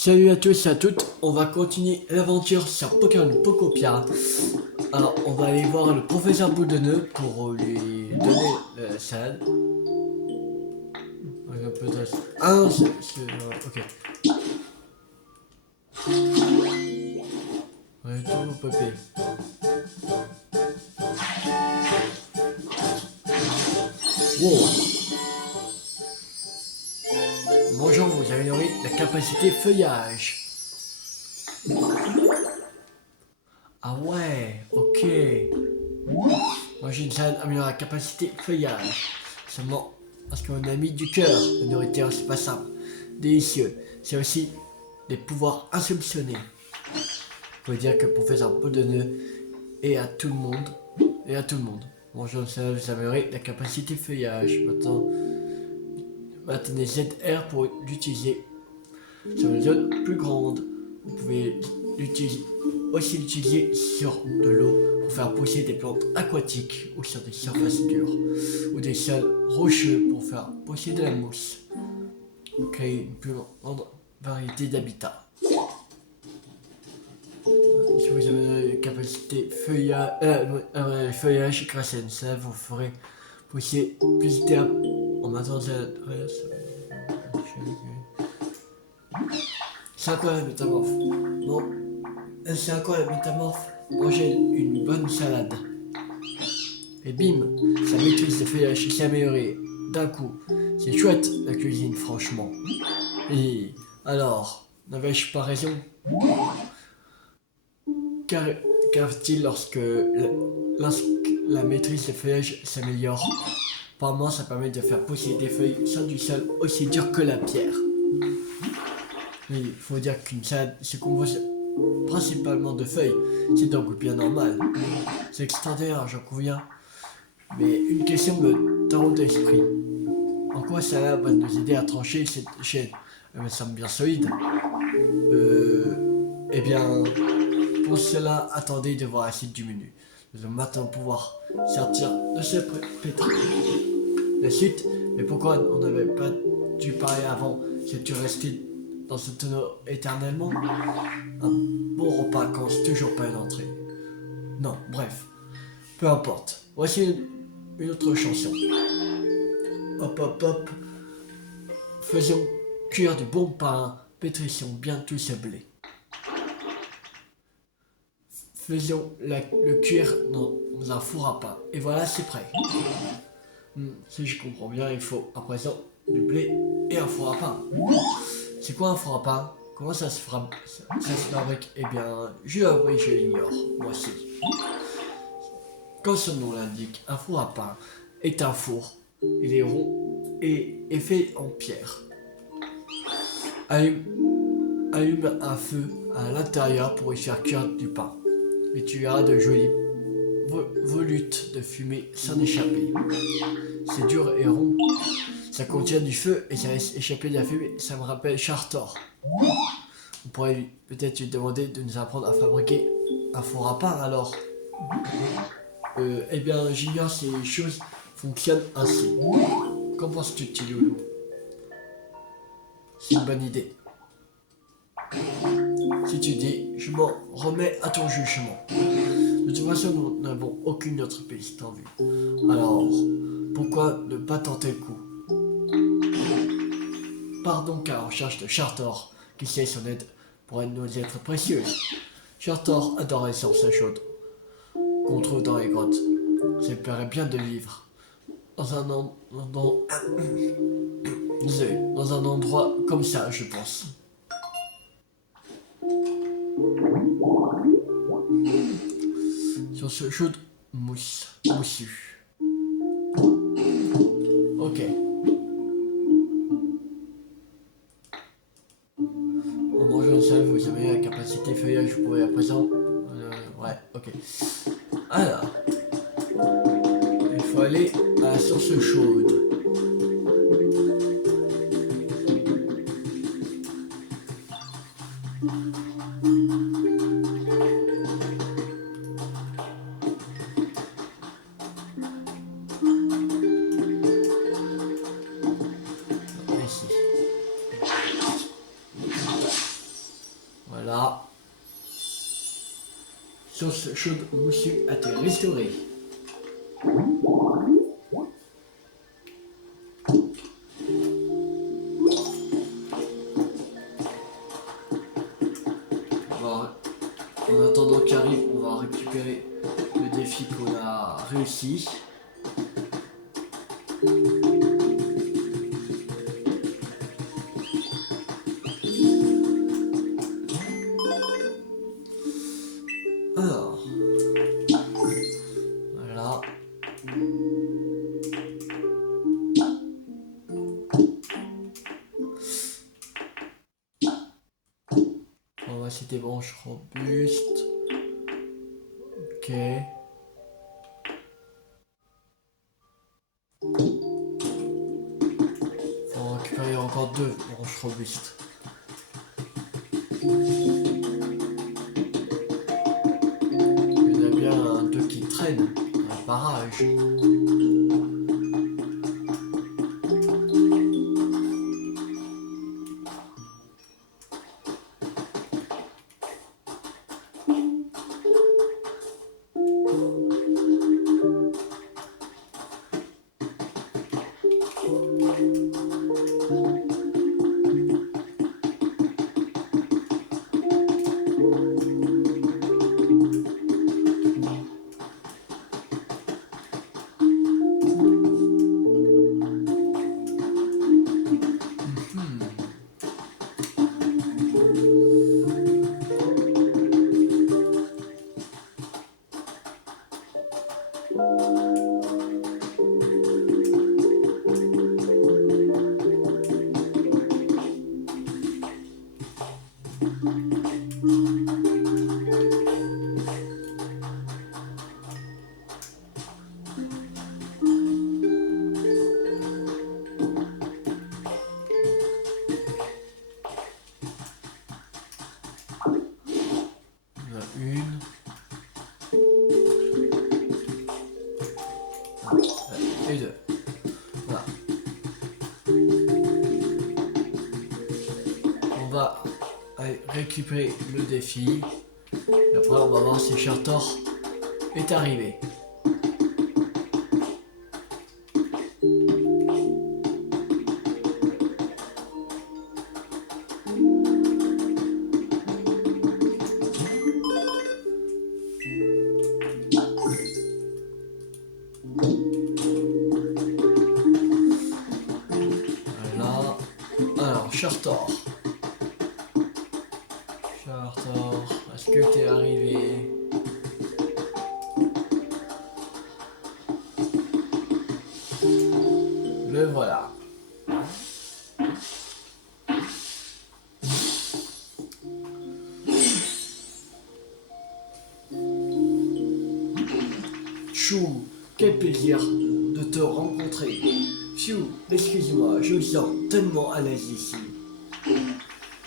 Salut à tous et à toutes, on va continuer l'aventure sur Pokémon Pokopia. Alors, on va aller voir le professeur Boudonneux pour lui donner la salade. Ah non, ok. Ouais, tout mon pépé. Wow. Bonjour, vous améliorez la capacité feuillage. Ah ouais, ok. Moi j'ai une salade améliore la capacité feuillage. Seulement parce qu'on a mis du cœur. La nourriture, c'est pas simple. Délicieux. C'est aussi des pouvoirs insoupçonnés. Faut dire que professeur Boudonneux et à tout le monde. Et à tout le monde. Bonjour, ça vous améliorer la capacité feuillage. Maintenez ZR pour l'utiliser sur une zone plus grande. Vous pouvez aussi l'utiliser sur de l'eau pour faire pousser des plantes aquatiques ou sur des surfaces dures ou des sols rocheux pour faire pousser de la mousse. Pour créer une plus grande variété d'habitats. Si vous avez une capacité feuillage grâce à une salve, vous ferez pousser plus d'herbes en maintenant c'est quoi la métamorphe? Bon, c'est quoi la métamorphe? Manger une bonne salade. Et bim, sa maîtrise des feuillages s'est améliorée d'un coup. C'est chouette la cuisine, franchement. Et alors, n'avais-je pas raison? Qu'arrive-t-il lorsque la maîtrise des feuillages s'améliore? Apparemment, ça permet de faire pousser des feuilles sur du sol aussi dur que la pierre. Mais il faut dire qu'une salade se compose principalement de feuilles, c'est donc bien normal. C'est extraordinaire, j'en conviens. Mais une question me taraude l'esprit. En quoi cela va nous aider à trancher cette chaîne? Elle me semble bien solide. Eh bien, pour cela, attendez de voir la suite du menu. Nous allons maintenant pouvoir sortir de ce pétrin. La suite, mais pourquoi on n'avait pas dû parler avant? C'est-tu resté dans ce tonneau éternellement? Un bon repas commence toujours pas une entrée. Non, bref, peu importe. Voici une autre chanson. Hop hop hop. Faisons cuire du bon pain, pétrissons bien tout ce blé. Faisons le cuire dans un four à pain. Et voilà, c'est prêt. Si je comprends bien, il faut à présent du blé et un four à pain. C'est quoi un four à pain? Comment ça se fabrique? Eh bien, je l'avoue, je l'ignore, moi aussi. Comme son nom l'indique, un four à pain est un four. Il est rond et est fait en pierre. Allume un feu à l'intérieur pour y faire cuire du pain. Et tu verras de jolies volutes de fumée s'en échapper. C'est dur et rond. Ça contient du feu et ça laisse échapper de la fumée. Ça me rappelle Chartor. On pourrait peut-être lui demander de nous apprendre à fabriquer un four à pain alors. Eh bien, j'ignore si les choses fonctionnent ainsi. Qu'en penses-tu, petit loulou? C'est une bonne idée. Si tu dis, je m'en remets à ton jugement. De toute façon, nous n'avons aucune autre piste en vue. Alors, pourquoi ne pas tenter le coup? Pars donc à la recherche de Chartor, qui sait son aide pourrait nous être précieuse. Chartor adore les sources chaudes qu'on trouve dans les grottes. Ça lui plairait bien de vivre dans dans un endroit comme ça, je pense. Sur ce chaude moussu. Ok. En mangeant ça, vous avez la capacité feuillage, vous pouvez à présent. Ouais, ok. Alors, il faut aller à la source chaude. Ici. Voilà. Sauce chaude moussue a été restaurée. En attendant qu'il arrive, on va récupérer le défi qu'on a réussi. Alors, voilà. On va essayer des branches robustes. Ok. Faut en récupérer encore 2 branches robustes. Il y en a bien 2 qui traînent dans le barrage. Et 2. Voilà. On va aller récupérer le défi. Et après on va voir si Chartor est arrivé. Voilà. Alors, Chartor. Chartor, est-ce que t'es arrivé? Le voilà. Chou, quel plaisir de te rencontrer. Chou, excuse-moi, je me sens tellement à l'aise ici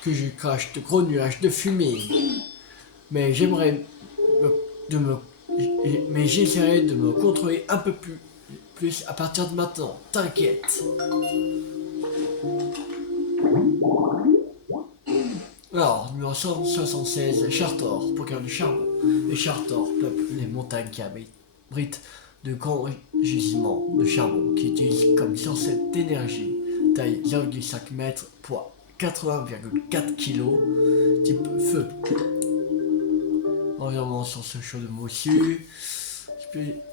que je crache de gros nuages de fumée. Mais mais j'essaierai de me contrôler un peu plus à partir de maintenant. T'inquiète. Alors, numéro 176, Chartor, Pokémon du charbon. Les Chartor peuplent les montagnes qui abritent de grands gisements de charbon qui utilisent comme source d'énergie, taille 0,5 m, poids 80,4 kg, type feu. Environnement source chaude moussue,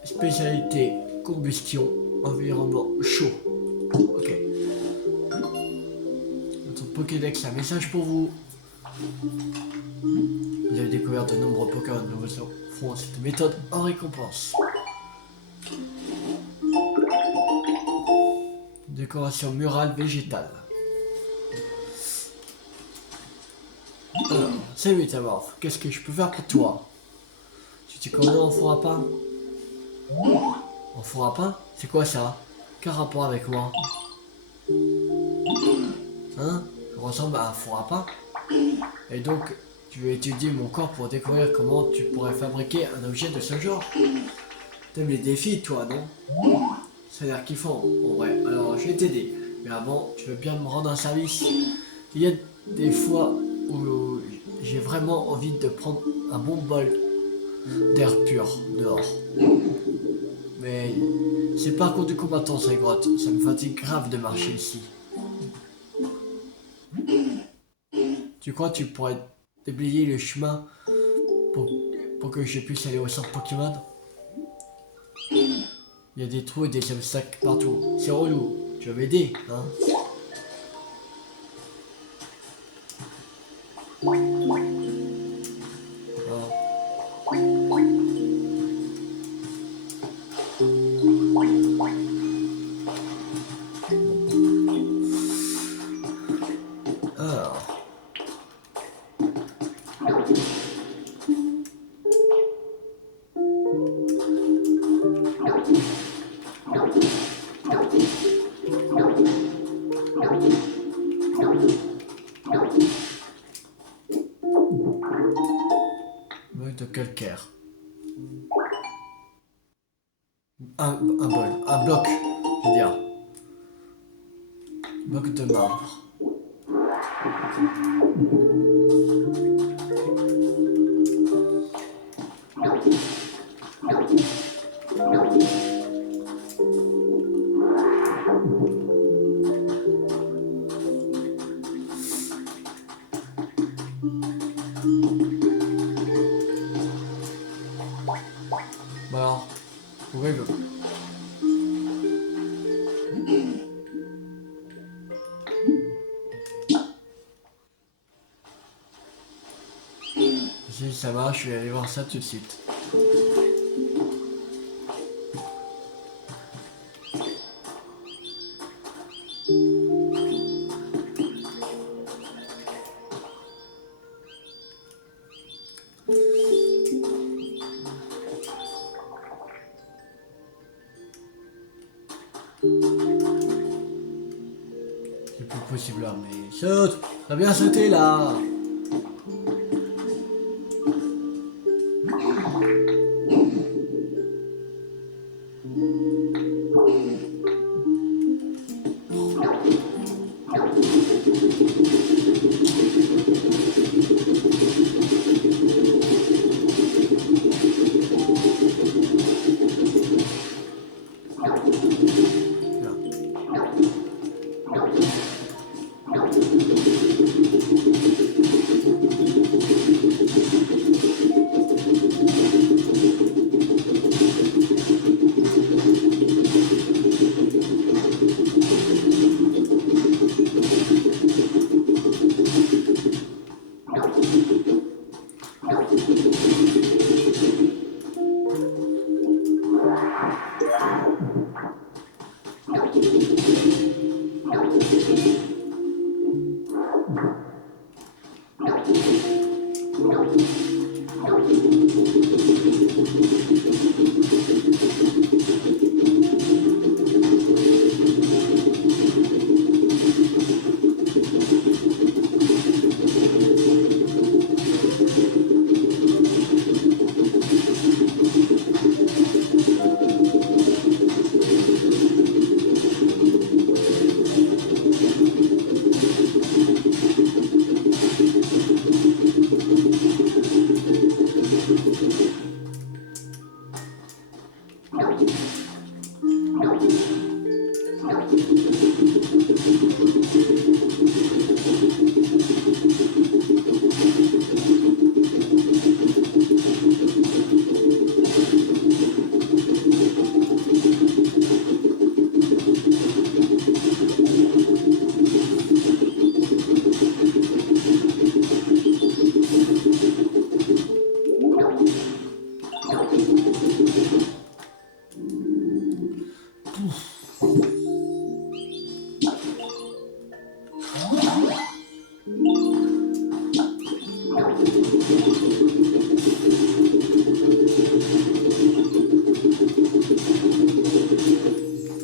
spécialité combustion, environnement chaud. Ok. Notre Pokédex a un message pour vous. Vous avez découvert de nombreux Pokémon, nous vous offrons cette méthode en récompense. Décoration murale végétale. Alors, salut Métamorphe, qu'est-ce que je peux faire pour toi? Tu te connais en four à pain? En four à pain? C'est quoi ça? Quel rapport avec moi? Hein? Je ressemble à un four à pain? Et donc, tu veux étudier mon corps pour découvrir comment tu pourrais fabriquer un objet de ce genre? T'aimes les défis, toi, non? Ça a l'air kiffant, en vrai. Alors, je vais t'aider. Mais avant, tu veux bien me rendre un service? Il y a des fois où j'ai vraiment envie de prendre un bon bol d'air pur dehors. Mais c'est pas contre du combattant ces grottes, ça me fatigue grave de marcher ici. Tu crois que tu pourrais déblayer le chemin pour, pour que je puisse aller au centre Pokémon? Il y a des trous et des obstacles partout. C'est relou. Tu vas m'aider, hein? Alors. Bloc de calcaire. Un bol. Un bloc, je veux dire. Bloc de marbre. Bon alors, ouvrez-le. Si ça marche, je vais aller voir ça tout de suite. C'est plus possible là, mais saute! T'as bien sauté là!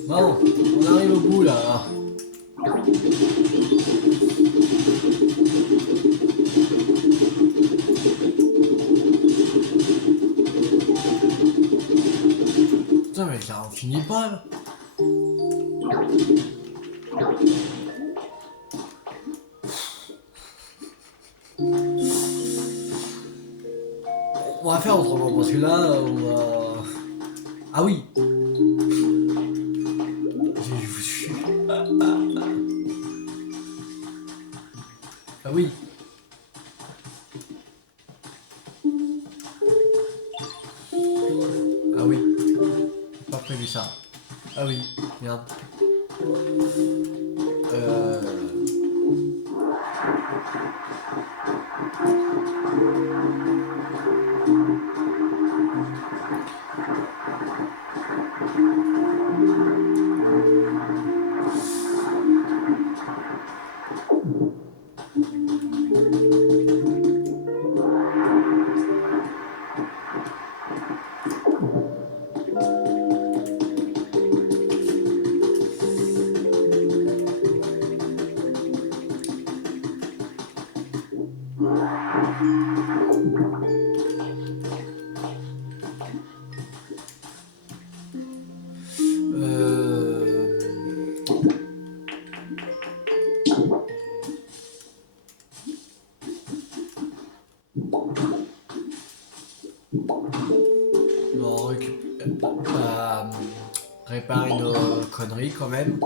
Bon, on arrive au bout là. Putain, mais ça en finit pas là. va faire autrement parce que là, on va... Ah oui. Ah oui. Ah oui. Pas prévu ça. Ah oui. Merde. On réparer nos conneries quand même.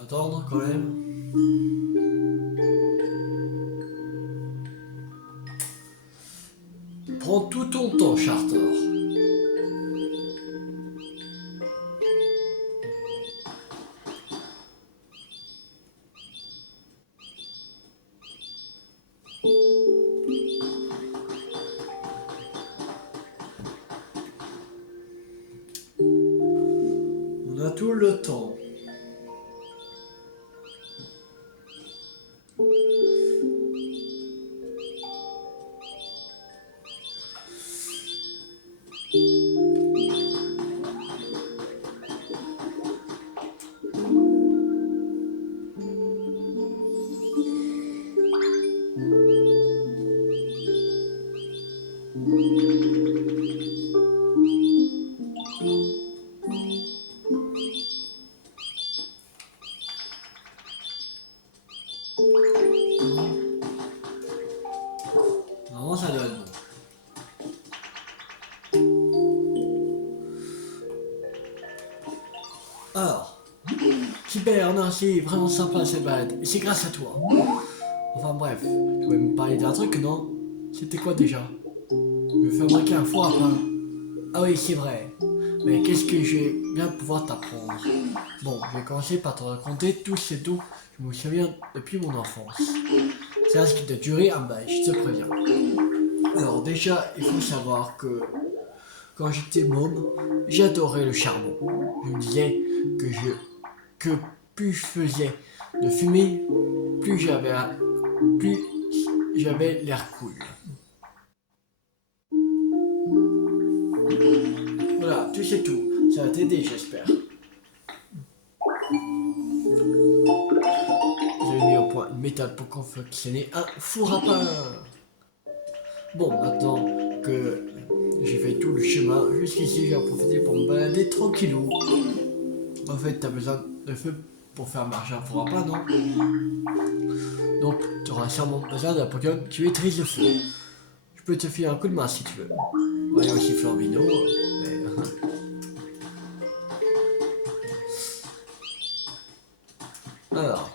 Attendre quand même. Prends tout ton temps, Charter. On a tout le temps. Normalement, ça doit être bon. Alors, super, merci, vraiment sympa cette balade. Et c'est grâce à toi. Enfin bref, tu voulais me parler d'un truc, non? C'était quoi déjà? Je vais fabriquer un four à pain. Ah oui, c'est vrai. Mais qu'est-ce que je vais bien pouvoir t'apprendre? Bon, je vais commencer par te raconter tout ce dont je me souviens depuis mon enfance. Ça risque de durer un bail, je te préviens. Alors déjà, il faut savoir que quand j'étais môme, j'adorais le charbon. Je me disais que plus je faisais de fumée, plus j'avais l'air cool. Voilà, tu sais tout. Ça va t'aider, j'espère. J'avais mis au point une méthode pour confectionner un four à pain. Bon, maintenant que j'ai fait tout le chemin jusqu'ici, j'ai en profité pour me balader tranquillou. En fait, t'as besoin de feu pour faire marcher un four à pain, non? Donc, tu auras sûrement besoin d'un Pokémon qui maîtrise le feu. Je peux te filer un coup de main si tu veux. Il y a aussi Flambino. Mais... Alors,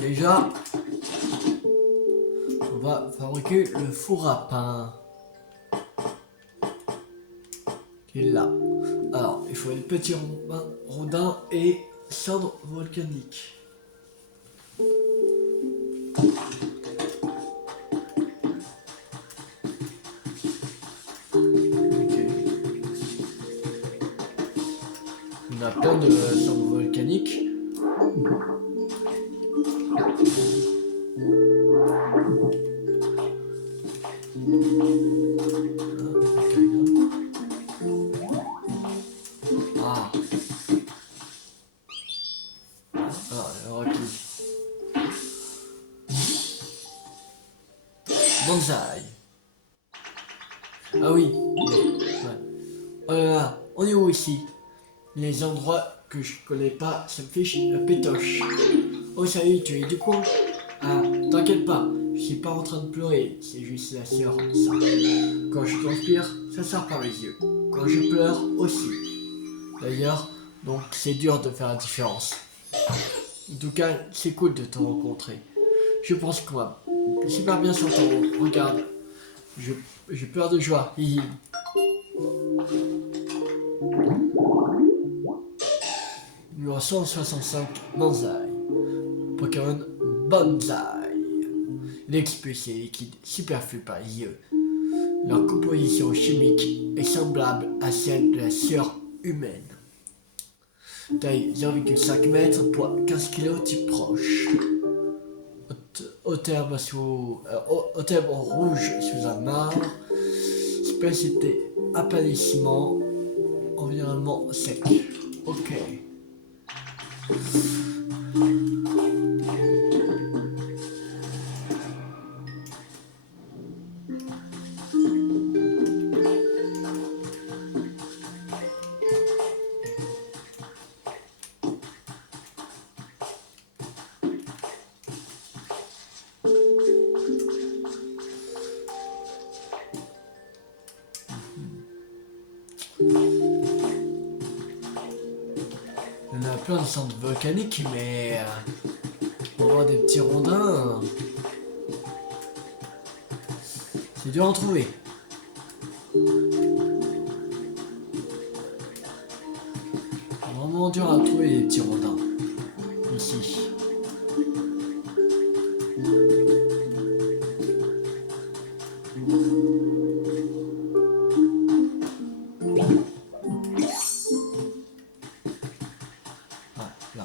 déjà, on va fabriquer le four à pain. Qui est là. Alors, il faut une petite rondin et cendre volcanique. On a plein de cendres volcaniques. Ah. Alors, ok. Bonsaï. Ah oui. Ouais. Oh là là, on est où ici? Les endroits que je connais pas, ça me fiche la pétoche. Oh salut, tu es du coup? Ah, t'inquiète pas, je suis pas en train de pleurer, c'est juste la sueur, ça. Quand je transpire, ça sort par les yeux. Quand je pleure, aussi. D'ailleurs, donc c'est dur de faire la différence. En tout cas, c'est cool de te rencontrer. Je pense qu'on va super bien s'entendre. Regarde, j'ai peur de joie. Hihi. Numéro 165, Banzai. Pokémon Banzai. Il expulse les liquides superflus par les yeux. Leur composition chimique est semblable à celle de la sueur humaine. Taille 0,5 m, poids 15 kg, type proche. Au terme rouge sous un arbre. Spécialité aplanissement. Environnement sec. Ok. Il y en a plein de centres volcaniques, mais pour avoir des petits rondins, c'est dur à en trouver. Vraiment dur à trouver les petits rondins ici. Ah, là.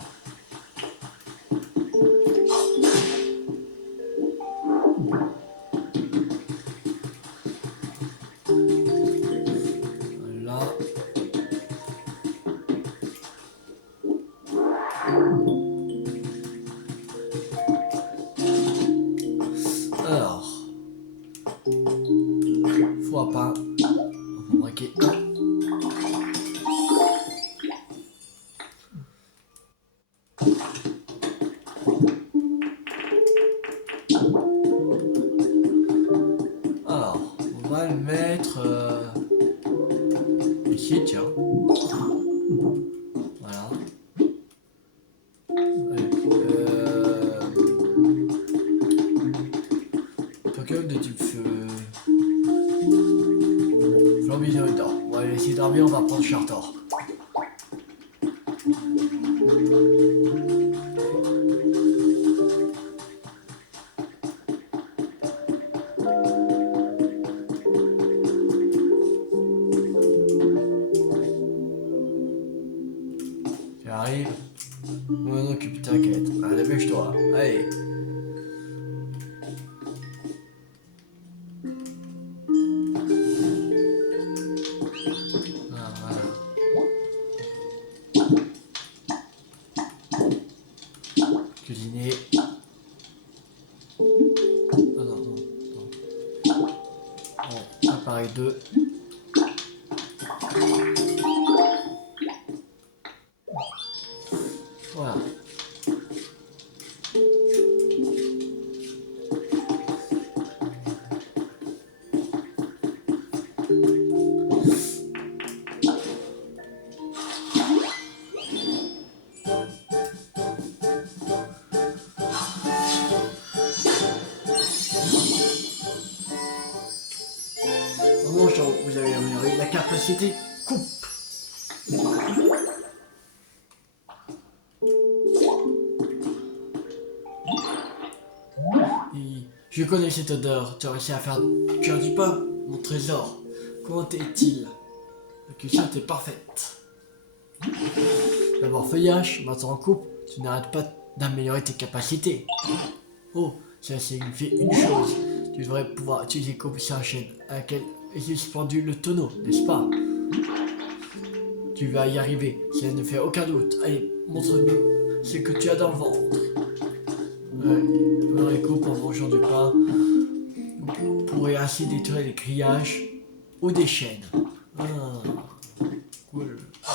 Là. Alors, four à pain. On va braquer un. Alors, on va le mettre ici, tiens. Voilà. Pokémon de type feu. Flambino dedans. On va aller essayer de dormir, on va prendre Chartor. J'arrive. Je m'en occupe, t'inquiète. Allez, dépêche-toi. Allez. 2. Voilà. En mangeant, vous avez amélioré la capacité coupe. Et je connais cette odeur. Tu as réussi à faire cuire du pain, mon trésor. Comment est-il? La cuisson était parfaite. D'abord feuillage, maintenant coupe. Tu n'arrêtes pas d'améliorer tes capacités. Oh, ça signifie une chose. Tu devrais pouvoir utiliser coupe sur la chaîne à laquelle est suspendu le tonneau, n'est-ce pas? Tu vas y arriver, ça ne fait aucun doute. Allez, montre-nous ce que tu as dans le ventre. Les coupes en mangeant du pain. Vous pourrez ainsi détruire les grillages ou des chaînes. Ah, cool. Oh.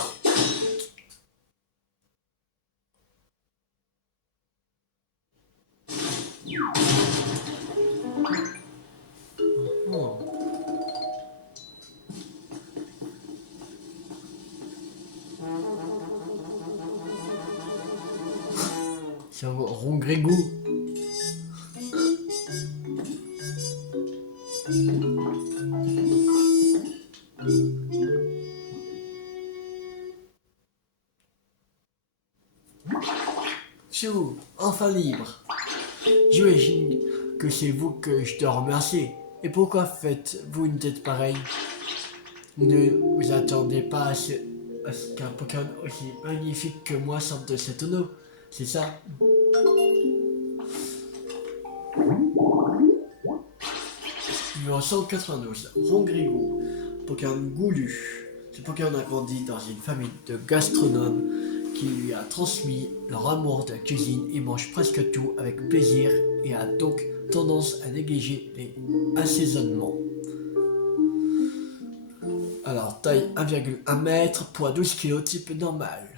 C'est un rongrégou. Chou, enfin libre. J'imagine que c'est vous que je dois remercier. Et pourquoi faites-vous une tête pareille? Vous ne vous attendez pas à ce qu'un Pokémon aussi magnifique que moi sorte de ce tonneau, c'est ça? Numéro 192, Rongrigou, Pokémon goulu. Ce Pokémon a grandi dans une famille de gastronomes qui lui a transmis leur amour de la cuisine et mange presque tout avec plaisir et a donc tendance à négliger les assaisonnements. Alors, taille 1,1 m, poids 12 kg, type normal.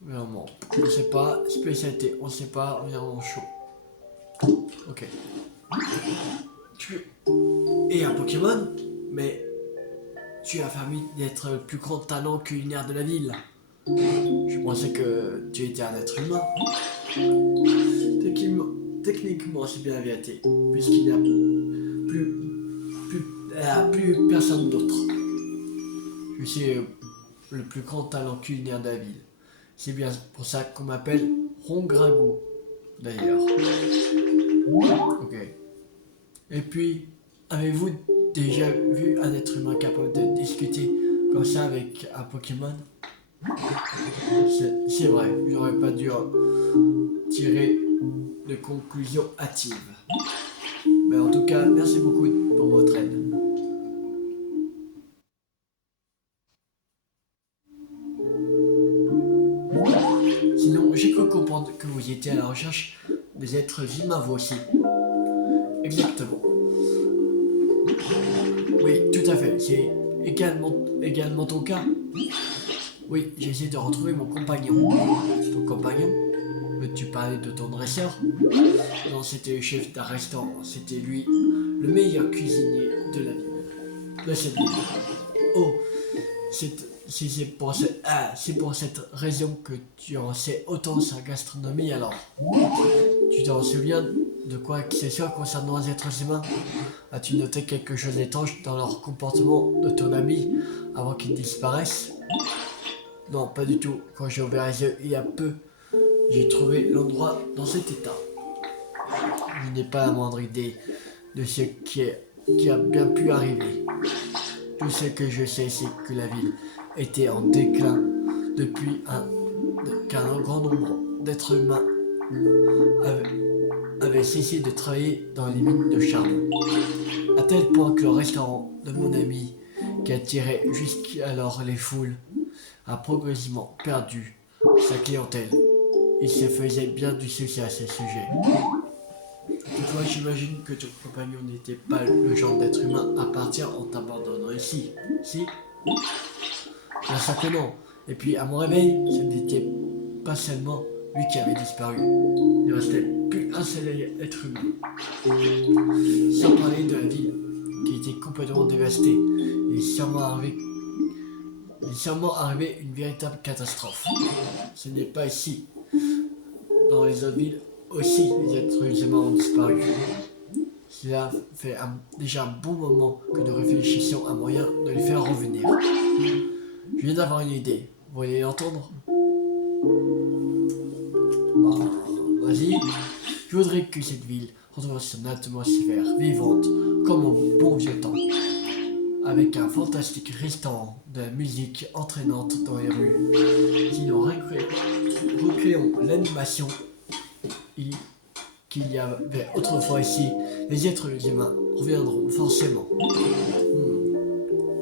Vraiment, on ne sait pas, spécialité, on ne sait pas, environnement chaud. Ok. Tu es un Pokémon, mais tu as permis d'être le plus grand talent culinaire de la ville. Je pensais que tu étais un être humain. Techniquement, c'est bien la vérité, puisqu'il n'y a plus personne d'autre. Je suis le plus grand talent culinaire de la ville. C'est bien pour ça qu'on m'appelle Rongragou, d'ailleurs. Ok. Et puis, avez-vous déjà vu un être humain capable de discuter comme ça avec un Pokémon? C'est vrai, j'aurais pas dû tirer de conclusions hâtives. Mais en tout cas, merci beaucoup pour votre aide. Sinon, j'ai cru comprendre que vous étiez à la recherche des êtres humains vous aussi. Exactement. Oui, tout à fait. C'est également ton cas. Oui, j'essaie de retrouver mon compagnon. Ton compagnon? Veux-tu parler de ton dresseur? Non, c'était le chef d'un restaurant. C'était lui, le meilleur cuisinier de la ville. De cette ville. Oh, c'est pour cette raison que tu en sais autant sur la gastronomie alors. Tu t'en souviens de quoi que ce soit concernant les êtres humains? As-tu noté quelque chose d'étrange dans leur comportement de ton ami avant qu'ils disparaissent? Non, pas du tout. Quand j'ai ouvert les yeux il y a peu, j'ai trouvé l'endroit dans cet état. Je n'ai pas la moindre idée de ce qui a bien pu arriver. Tout ce que je sais, c'est que la ville était en déclin depuis qu'un grand nombre d'êtres humains avaient cessé de travailler dans les mines de charbon. À tel point que le restaurant de mon ami, qui attirait jusqu'alors les foules, a progressivement perdu sa clientèle. Il se faisait bien du souci à ce sujet. Toutefois, j'imagine que ton compagnon n'était pas le genre d'être humain à partir en t'abandonnant ici. Si? Bien sûr que non. Et puis, à mon réveil, ce n'était pas seulement lui qui avait disparu. Il ne restait plus un seul être humain. Sans parler de la ville, qui était complètement dévastée. Il est sûrement arrivé une véritable catastrophe. Ce n'est pas ici. Dans les autres villes aussi, les êtres humains ont disparu. Cela fait déjà un bon moment que nous réfléchissons à moyen de les faire revenir. Je viens d'avoir une idée. Vous voulez l'entendre? Bah, vas-y. Je voudrais que cette ville retrouve son atmosphère vivante comme au bon vieux temps. Avec un fantastique restaurant, de la musique entraînante dans les rues. Si nous recréons l'animation qu'il y avait autrefois ici, les êtres humains reviendront forcément.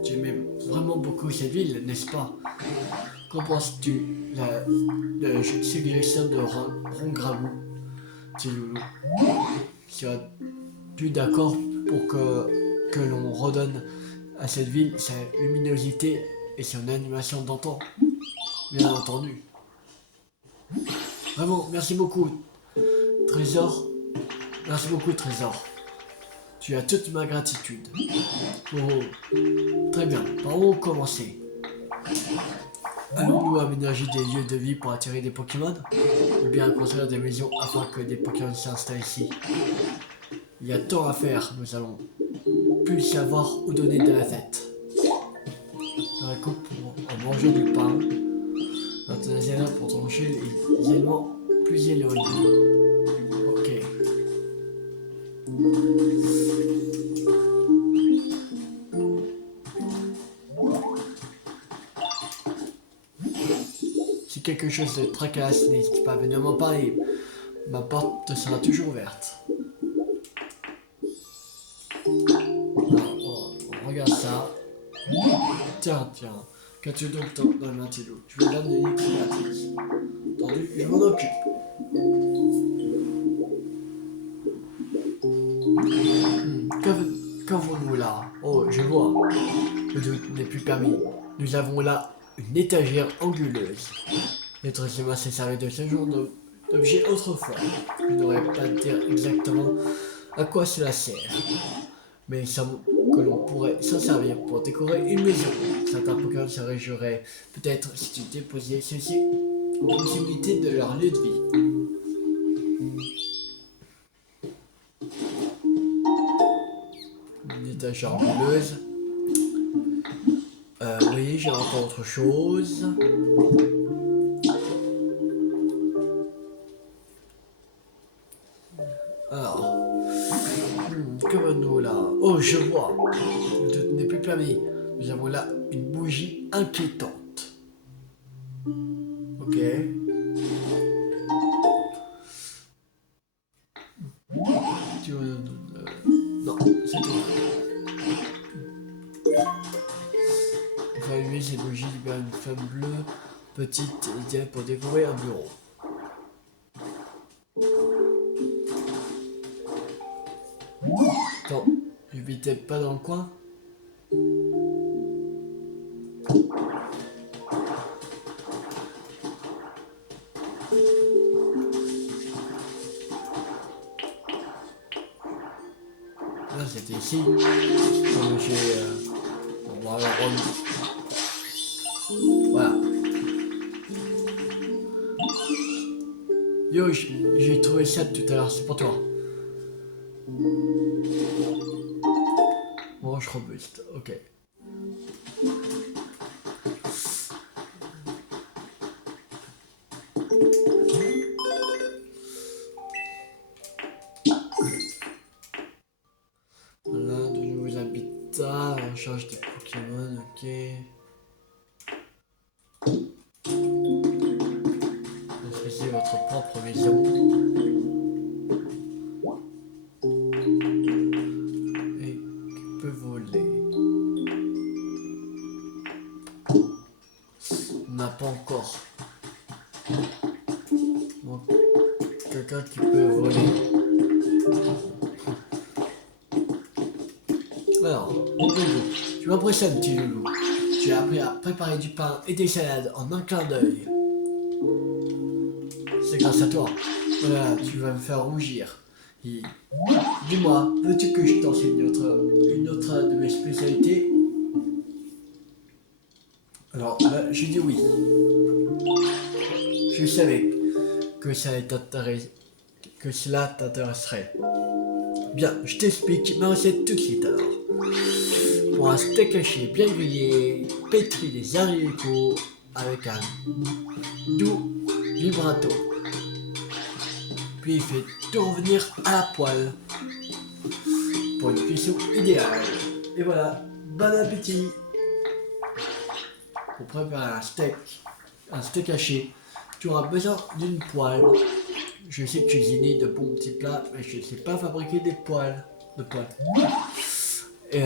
Tu aimes vraiment beaucoup cette ville, n'est-ce pas? Qu'en penses-tu la suggestion de Rongrabou? Serais-tu d'accord pour que l'on redonne à cette ville sa luminosité et son animation d'antan? Bien entendu. Vraiment, merci beaucoup, Trésor. Merci beaucoup, Trésor. Tu as toute ma gratitude. Oh, très bien. Par où commencer? Allons-nous aménager des lieux de vie pour attirer des Pokémon? Ou bien construire des maisons afin que des Pokémon s'installent ici? Il y a tant à faire, nous allons plus savoir où donner de la tête. Dans la coupe pour en manger du pain. Maintenant, pour trancher les éléments plus éloignés. Ok. Si quelque chose te tracasse, n'hésite pas à venir m'en parler. Ma porte te sera toujours ouverte. Alors, on regarde ça. Tiens. Qu'as-tu donc dans le matelot? Je veux donner une créatrice. Entendu, je m'en occupe. Qu'avons-nous là? Oh, je vois. Le doute n'est plus permis. Nous avons là une étagère anguleuse. L'être humain s'est servi de ce genre d'objet autrefois. Je n'aurais pas dire exactement à quoi cela sert. Mais il semble que l'on pourrait s'en servir pour décorer une maison. Certains Pokémon se réjouiraient peut-être si tu déposais ceci aux proximité de leur lieu de vie. Une étagère anguleuse. Oui, j'ai encore autre chose. Alors, que avons-nous là? Oh, je vois. Le doute n'est plus permis. Nous avons là une bougie inquiétante. Ok. Non, c'est tout. On va allumer ces bougies vers une flamme bleue, petite, idéale pour décorer un bureau. Attends, je vis peut-être pas dans le coin? Là, c'était ici. Comme j'ai... on va alors voilà. Yo, j'ai trouvé ça tout à l'heure, c'est pour toi. Branche robuste, ok. Voilà, de nouveaux habitats, on change des Pokémon, ok. Construisez votre propre maison. Et qui peut voler. On n'a pas encore. Donc, quelqu'un qui peut voler. Alors, mon doudou, tu m'impressionnes, petit loulou. Tu as appris à préparer du pain et des salades en un clin d'œil. C'est grâce à toi. Voilà, tu vas me faire rougir. Et dis-moi, veux-tu que je t'enseigne une autre de mes spécialités? Alors là, je dis oui. Je savais que que cela t'intéresserait. Bien, je t'explique ma recette tout de suite alors. Pour un steak haché bien grillé, pétri des haricots avec un doux vibrato. Puis fais tout revenir à la poêle pour une cuisson idéale. Et voilà, bon appétit! Pour préparer un steak haché, tu auras besoin d'une poêle. Je sais cuisiner de bons petits plats, mais je ne sais pas fabriquer des poêles. Et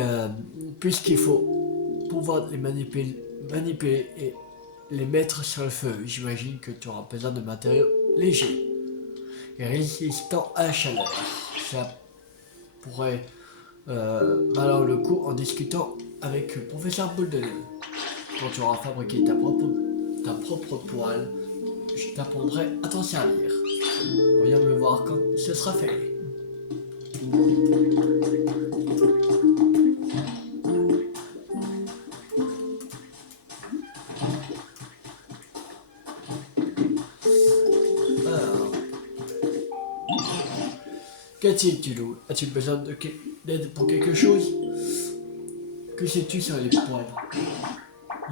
puisqu'il faut pouvoir les manipuler et les mettre sur le feu, j'imagine que tu auras besoin de matériaux légers et résistants à la chaleur. Ça pourrait valoir le coup en discutant avec le professeur Bouldeleu. Quand tu auras fabriqué ta propre poêle, je t'apprendrai à t'en servir. Reviens me voir quand ce sera fait. Alors, qu'a-t-il, Tulou? As-tu besoin d'aide pour quelque chose? Que sais-tu sur les poêles?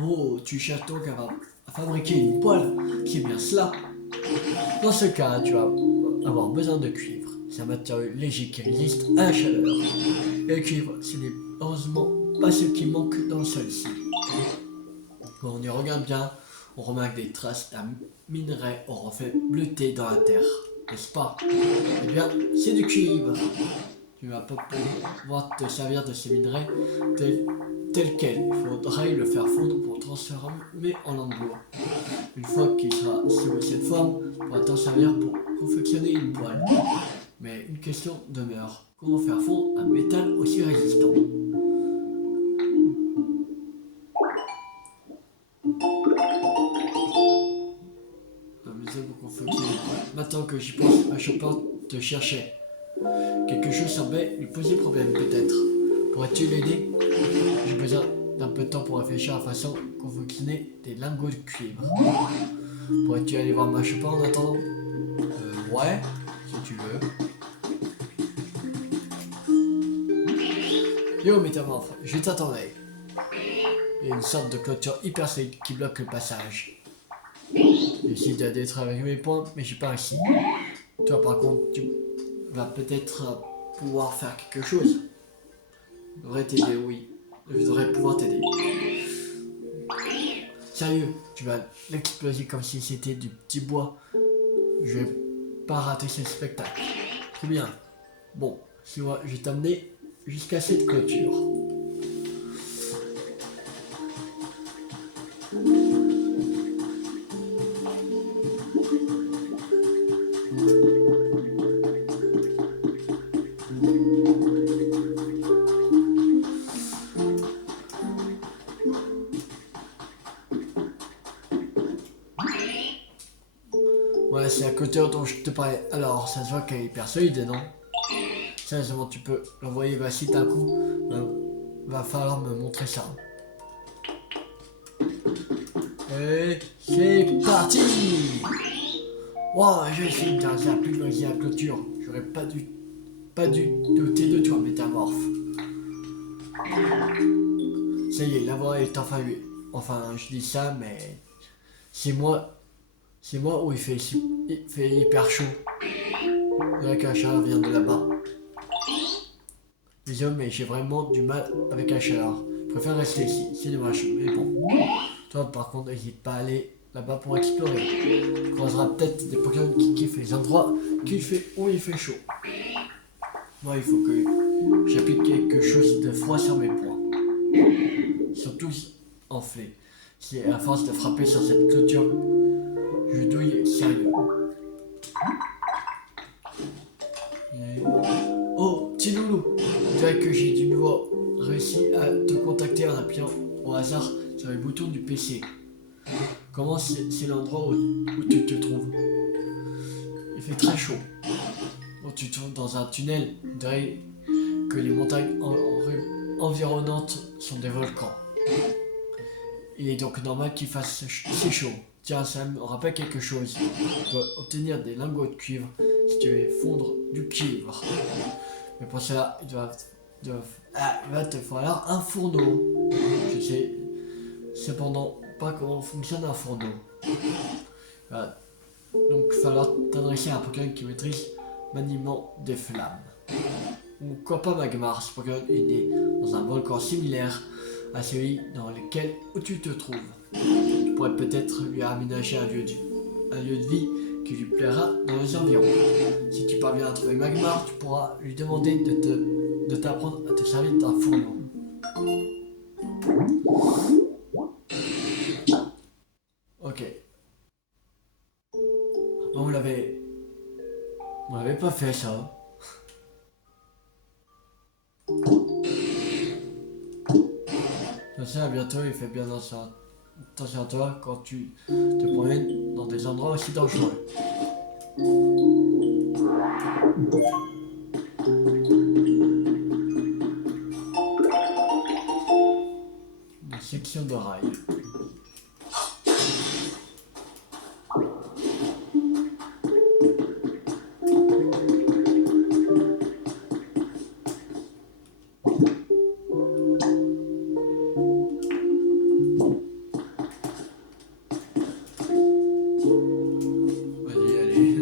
Oh, tu cherches donc à fabriquer une poêle? C'est bien cela. Dans ce cas, tu vas avoir besoin de cuivre. C'est un matériau léger qui résiste à la chaleur. Et le cuivre, ce n'est heureusement pas ce qui manque dans celui-ci. Quand on y regarde bien, on remarque des traces d'un minerai au reflet bleuté dans la terre. N'est-ce pas? Eh bien, c'est du cuivre. Tu vas pas pouvoir te servir de ces minerais tel quel. Il faudrait le faire fondre pour le transformer en lambeaux. Une fois qu'il sera sous cette forme, tu pourras t'en servir pour confectionner une poêle. Mais une question demeure. Comment faire fondre un métal aussi résistant? Un métal pour confectionner une poêle. Maintenant que j'y pense, ma chopin te cherchait. Quelque chose semblait lui poser problème peut-être. Pourrais-tu l'aider? J'ai besoin d'un peu de temps pour réfléchir à la façon de confectionner des lingots de cuivre. Pourrais-tu aller voir ma chopin en attendant? Ouais, si tu veux. Yo métamorphe, je t'attendais. Il y a une sorte de clôture hyper solide qui bloque le passage. J'essaie d'être avec mes points, mais j'ai pas réussi. Toi par contre, tu vas peut-être pouvoir faire quelque chose. Je devrais t'aider, oui. Je devrais pouvoir t'aider. Sérieux, tu vas l'exploser comme si c'était du petit bois. Je vais pas rater ce spectacle. Très bien. Bon, si moi, je vais t'amener jusqu'à cette clôture. Ouais, c'est la clôture dont je te parlais. Alors, ça se voit qu'elle est hyper solide, non? Sérieusement, tu peux l'envoyer, bah si d'un coup, va falloir me montrer ça. Et c'est parti! Wow, j'ai essayé de faire plus loin la clôture. J'aurais pas dû douter de toi, métamorphe. Ça y est, la voie est enfin vue. Enfin, je dis ça, mais c'est moi où il fait hyper chaud. C'est vrai qu'un chaleur vient de là-bas. Désolé, mais j'ai vraiment du mal avec la chaleur. Je préfère rester ici, c'est dommage, mais bon. Toi, par contre, n'hésite pas à aller là-bas pour explorer. Tu croiseras peut-être des Pokémon qui kiffent les endroits où il fait chaud. Moi, il faut que j'applique quelque chose de froid sur mes poings. Surtout enflés. C'est à force de frapper sur cette clôture, je douille sérieux. Et nouveau réussi à te contacter en appuyant au hasard sur les boutons du PC. Comment c'est l'endroit où tu te trouves? Il fait très chaud. Bon, tu te trouves dans un tunnel. On dirait que les montagnes environnantes sont des volcans. Il est donc normal qu'il fasse si chaud. Tiens, ça me rappelle quelque chose. Tu peux obtenir des lingots de cuivre si tu veux fondre du cuivre. Mais pour cela, il va te falloir un fourneau. Je sais cependant pas comment fonctionne un fourneau. Voilà. Donc il va falloir t'adresser à un Pokémon qui maîtrise maniement des flammes. Ou quoi pas Magmar, ce Pokémon est né dans un volcan similaire à celui dans lequel tu te trouves. Tu pourrais peut-être lui aménager un lieu de vie qui lui plaira dans les environs. Si tu parviens à trouver Magmar, tu pourras lui demander de t'apprendre à te servir d'un fourneau. Ok. On l'avait pas fait ça. Je sais, à bientôt, il fait bien attention à toi quand tu te promènes dans des endroits aussi dangereux. Une section de rail. Vas-y, allez.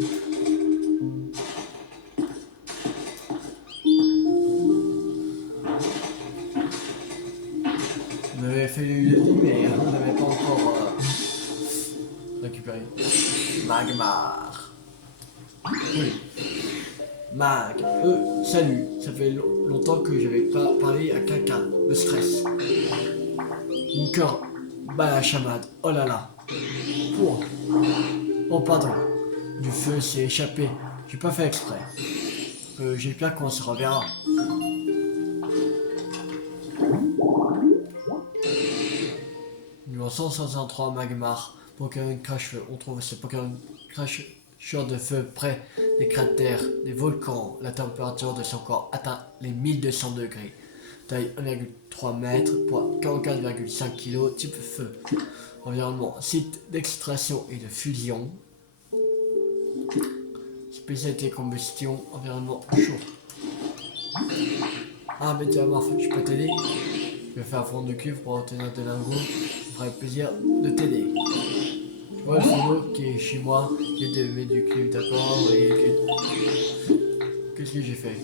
On avait fait le lit, mais on n'avait pas encore récupéré. Magmar. Oui. Mag. Salut. Ça fait longtemps que j'avais pas parlé à quelqu'un. Le stress. Mon cœur bat la chamade. Oh là là. Oh pardon. Du feu s'est échappé. J'ai pas fait exprès. J'espère qu'on se reverra. Numéro 163 Magmar. Pokémon Crash-Feu. On trouve ces Pokémon cracheurs de feu près des cratères, des volcans. La température de son corps atteint les 1200 degrés. Taille 1,3 m, poids 44,5 kg, type feu. Environnement, site d'extraction et de fusion. Spécialité combustion, environnement chaud. Ah mais tu vas voir, je peux t'aider. Je vais faire un fond de cuivre pour obtenir des lingots. Ça me ferait plaisir de t'aider. Tu vois le fourneau qui est chez moi, qui est de mettre du cuivre, d'accord, et qu'est-ce que j'ai fait?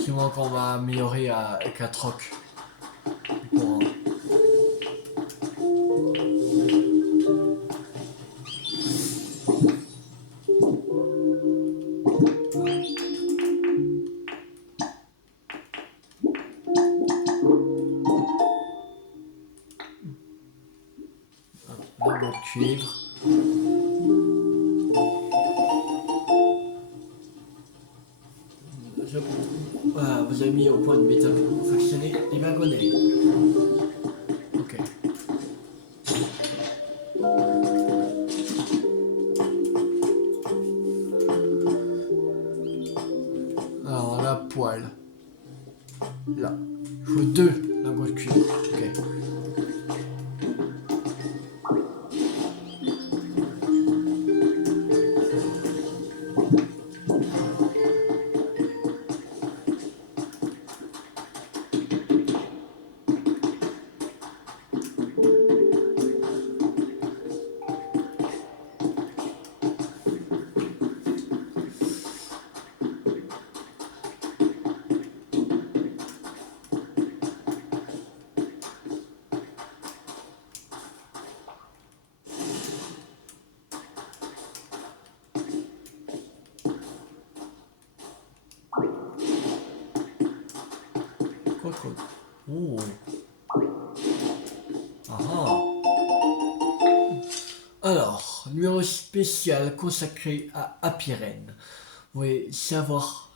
Sûrement qu'on va améliorer à Ekatroc. Bon. Un bon cuivre. Voilà, vous avez mis au point de méthode pour fonctionner les wagonnets. Ok. Alors la poêle. Là. Il faut 2 lingots de cuivre. Ok. Oh. Ah ah. Alors, numéro spécial consacré à Apirène. Vous voulez savoir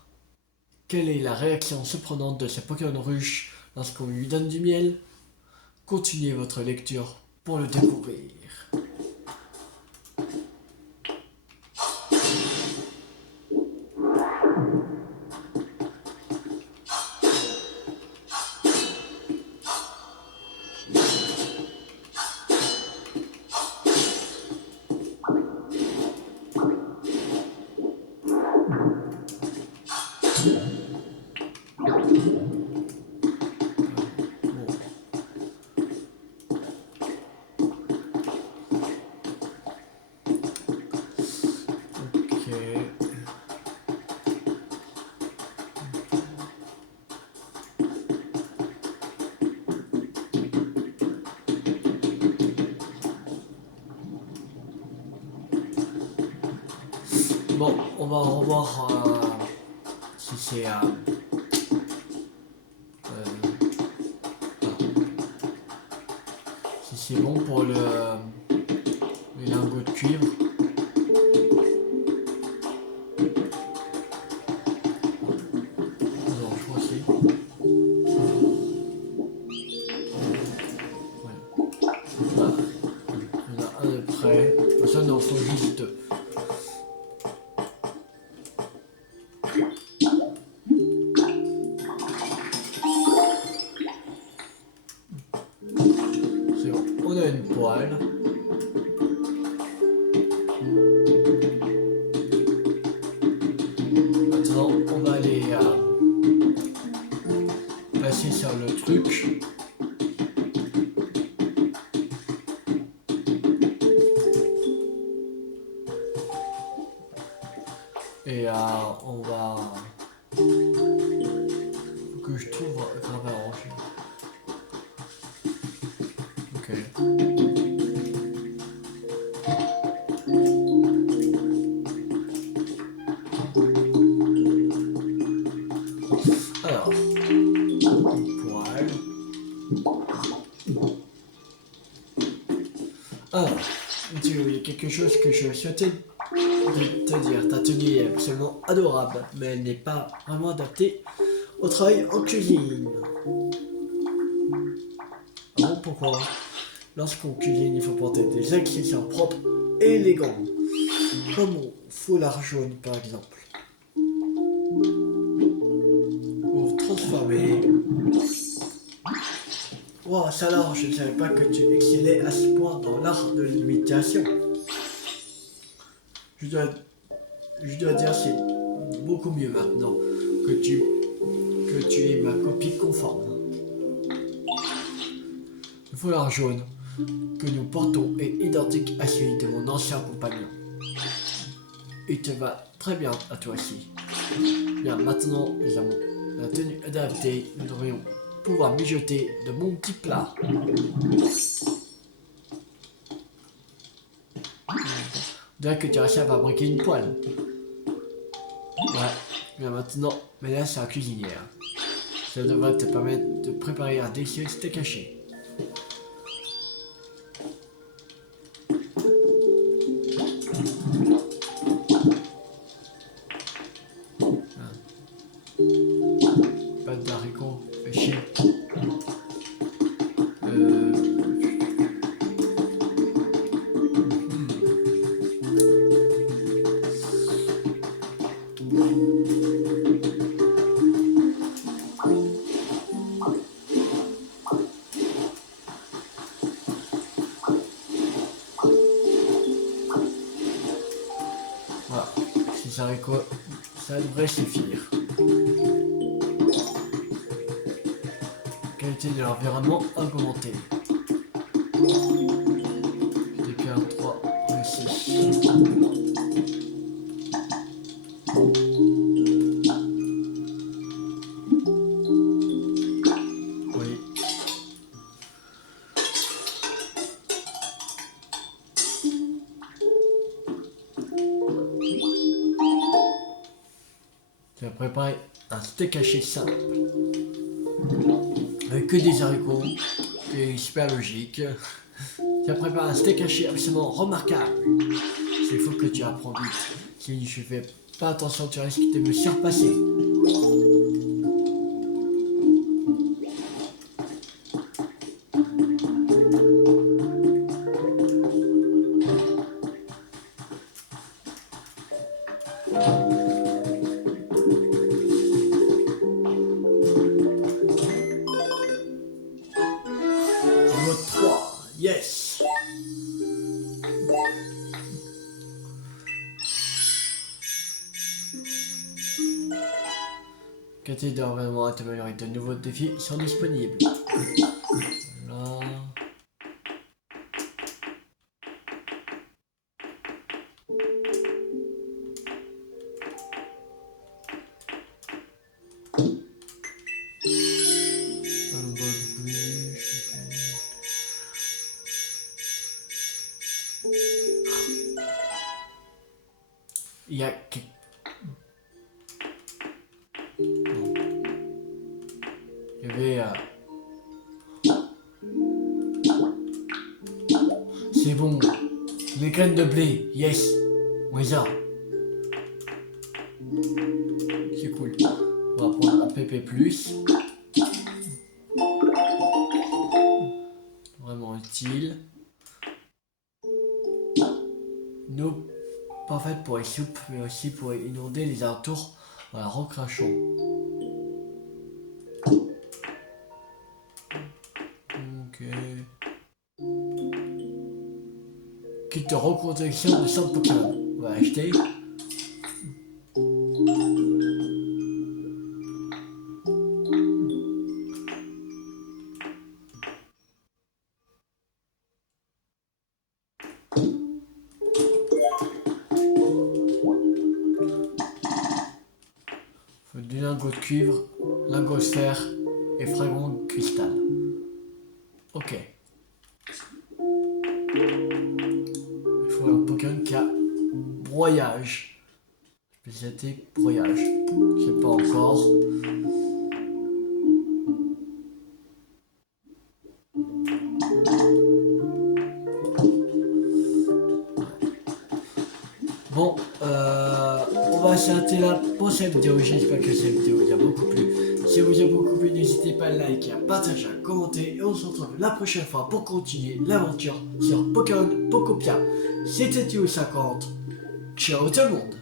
quelle est la réaction surprenante de ce Pokémon rouge lorsqu'on lui donne du miel? Continuez votre lecture pour le découvrir. Ok. Bon, on va revoir si c'est si c'est bon pour les lingots de cuivre. Alors, je crois que c'est. Ouais. Voilà. Il y en a un de près. Ça, il en faut juste deux. C'est bon. On a une poêle. Maintenant, on va aller passer sur le truc. Et on va. Faut que je trouve grave à ranger. Ok. Alors, poêle. Alors, il y a quelque chose que je souhaitais te dire. Ta tenue est absolument adorable, mais elle n'est pas vraiment adaptée au travail en cuisine. Ah bon, pourquoi? Lorsqu'on cuisine, il faut porter des accessoires propres et élégants, comme mon foulard jaune par exemple. Pour transformer. Wow, ça alors, je ne savais pas que tu excellais à ce point dans l'art de l'imitation. Je dois dire c'est beaucoup mieux maintenant que tu es ma copie conforme. Le foulard jaune que nous portons est identique à celui de mon ancien compagnon. Il te va très bien à toi aussi. Bien, maintenant nous avons la tenue adaptée, nous devrions pouvoir mijoter de bons petits plats. On dirait que tu as réussi à fabriquer une poêle. Ouais, bien maintenant, mais là c'est un cuisinière. Ça devrait te permettre de préparer un délicieux steak haché. Pâte d'haricots, fait chier. Voilà, ces haricots, ça devrait suffire. Qualité de l'environnement augmentée. DPR 3, réussi. Oui. Tu vas préparer un steak haché simple. avec que des haricots, et super logique. Tu as préparé un steak haché absolument remarquable. Il faut que tu apprends vite. Si je fais pas attention, tu risques de me surpasser. Niveau 3, yes. Quantité d'environnement à t'améliorer, de nouveaux défis sont disponibles. Voilà. Un bon bruit, il y a... Non. Il y avait... C'est bon. Les graines de blé, yes. Oui, ça. C'est cool. On va prendre un PP+. Vraiment utile. Nous, pas fait pour les soupes, mais aussi pour inonder les alentours en la recrachant. Ok. Kit de reconstruction de 100 Pokémon. On va acheter. Faut du lingot de cuivre, lingot de fer et fragment de cristal. Ok. Il faut un Pokémon qui a broyage. Spécialité broyage. Je sais pas encore. Bon, on va s'arrêter là pour cette vidéo. J'espère que cette vidéo vous a beaucoup plu. Si elle vous a beaucoup plu, n'hésitez pas à liker, à partager, à commenter. Et on se retrouve la prochaine fois pour continuer l'aventure sur Pokémon Pokopia. C'était Théo50. Ciao tout le monde.